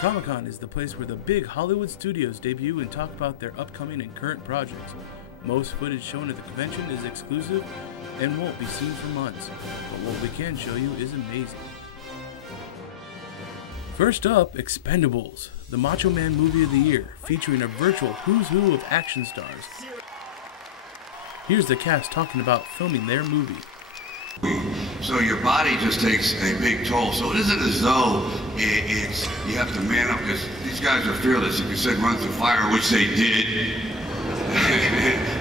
Comic-Con is the place where the big Hollywood studios debut and talk about their upcoming and current projects. Most footage shown at the convention is exclusive and won't be seen for months, but what we can show you is amazing. First up, Expendables, the Macho Man movie of the year, featuring a virtual who's who of action stars. Here's the cast talking about filming their movie. So your body just takes a big toll. So it isn't as though it's you have to man up, because these guys are fearless. If you said run through fire, which they did,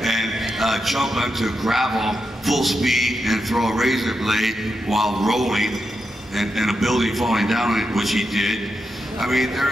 and jump onto gravel full speed and throw a razor blade while rolling, and a building falling down on it, which he did. I mean, there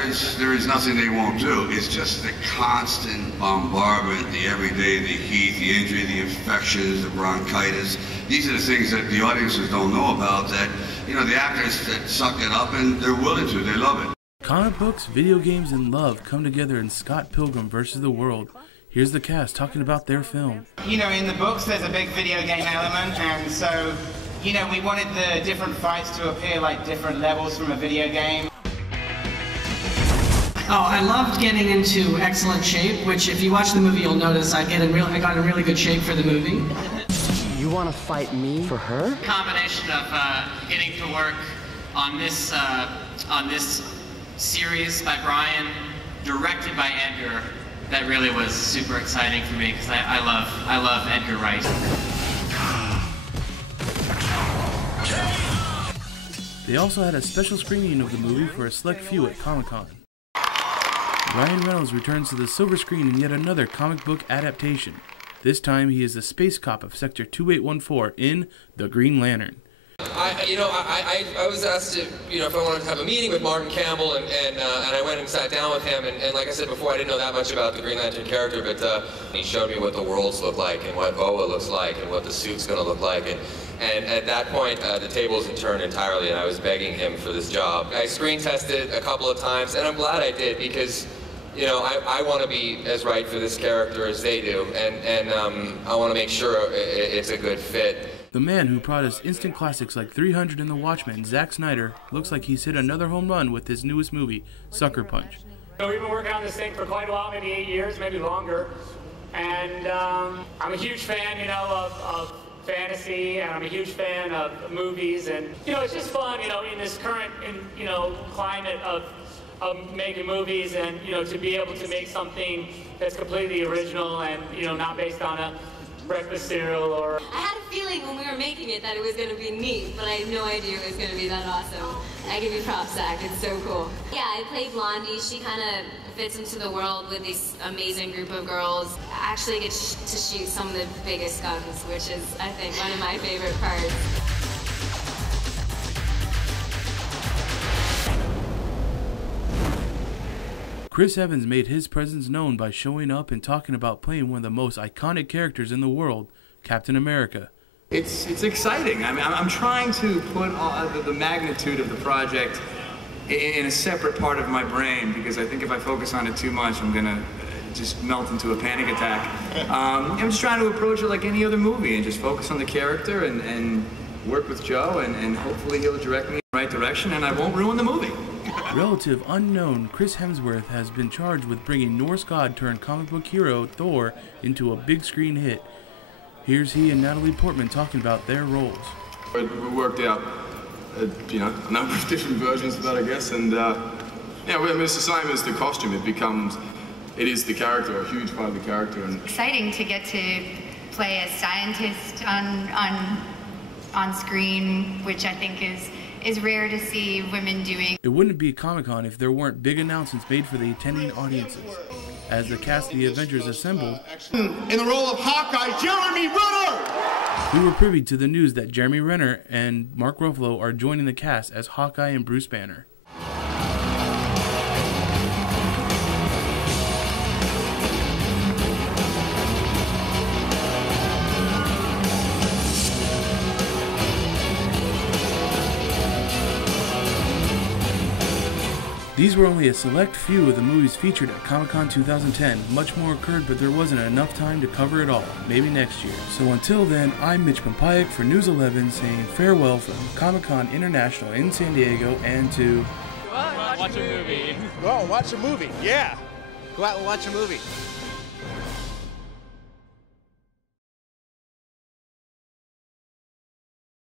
is nothing they won't do. It's just the constant bombardment, the everyday, the heat, the injury, the infections, the bronchitis. These are the things that the audiences don't know about, that, you know, the actors that suck it up, and they're willing to, they love it. Comic books, video games, and love come together in Scott Pilgrim vs. the World. Here's the cast talking about their film. You know, in the books there's a big video game element, and so, you know, we wanted the different fights to appear like different levels from a video game. Oh, I loved getting into excellent shape, which if you watch the movie you'll notice I got in really good shape for the movie. You want to fight me for her? Combination of getting to work on this series by Brian, directed by Edgar, that really was super exciting for me, because I love Edgar Wright. They also had a special screening of the movie for a select few at Comic-Con. Ryan Reynolds returns to the silver screen in yet another comic book adaptation. This time he is the space cop of Sector 2814 in The Green Lantern. I was asked to, if I wanted to have a meeting with Martin Campbell, and I went and sat down with him, and like I said before, I didn't know that much about the Green Lantern character, but he showed me what the worlds look like, and what Boa looks like, and what the suit's going to look like, and at that point, the tables had turned entirely, and I was begging him for this job. I screen tested a couple of times, and I'm glad I did, because I want to be as right for this character as they do, and I want to make sure it's a good fit. The man who brought us instant classics like 300 and The Watchmen, Zack Snyder, looks like he's hit another home run with his newest movie, Sucker Punch. We've been working on this thing for quite a while, maybe 8 years, maybe longer, and I'm a huge fan, of fantasy, and I'm a huge fan of movies, and it's just fun, in this current, climate of making movies, and to be able to make something that's completely original and not based on a breakfast cereal or. I had a feeling when we were making it that it was going to be neat, but I had no idea it was going to be that awesome. I give you props, Zach. It's so cool. Yeah, I played Blondie. She kind of fits into the world with this amazing group of girls. I actually get to shoot some of the biggest guns, which is, I think, one of my favorite parts. Chris Evans made his presence known by showing up and talking about playing one of the most iconic characters in the world, Captain America. It's exciting. I mean, I'm trying to put the magnitude of the project in a separate part of my brain, because I think if I focus on it too much, I'm going to just melt into a panic attack. I'm just trying to approach it like any other movie and just focus on the character and work with Joe, and hopefully he'll direct me in the right direction and I won't ruin the movie. Relative unknown Chris Hemsworth has been charged with bringing Norse god turned comic book hero Thor into a big screen hit. Here's he and Natalie Portman talking about their roles. We worked out, a number of different versions of that, I guess, and it's the same as the costume. It is the character, a huge part of the character. And exciting to get to play a scientist on screen, which I think is rare to see women doing. It wouldn't be Comic-Con if there weren't big announcements made for the attending audiences. As the cast of the Avengers assembled, in the role of Hawkeye, Jeremy Renner! We were privy to the news that Jeremy Renner and Mark Ruffalo are joining the cast as Hawkeye and Bruce Banner. These were only a select few of the movies featured at Comic-Con 2010. Much more occurred, but there wasn't enough time to cover it all. Maybe next year. So until then, I'm Mitch Pompayek for News 11 saying farewell from Comic-Con International in San Diego and to... Watch a movie. Go out and watch a movie, yeah. Go out and watch a movie.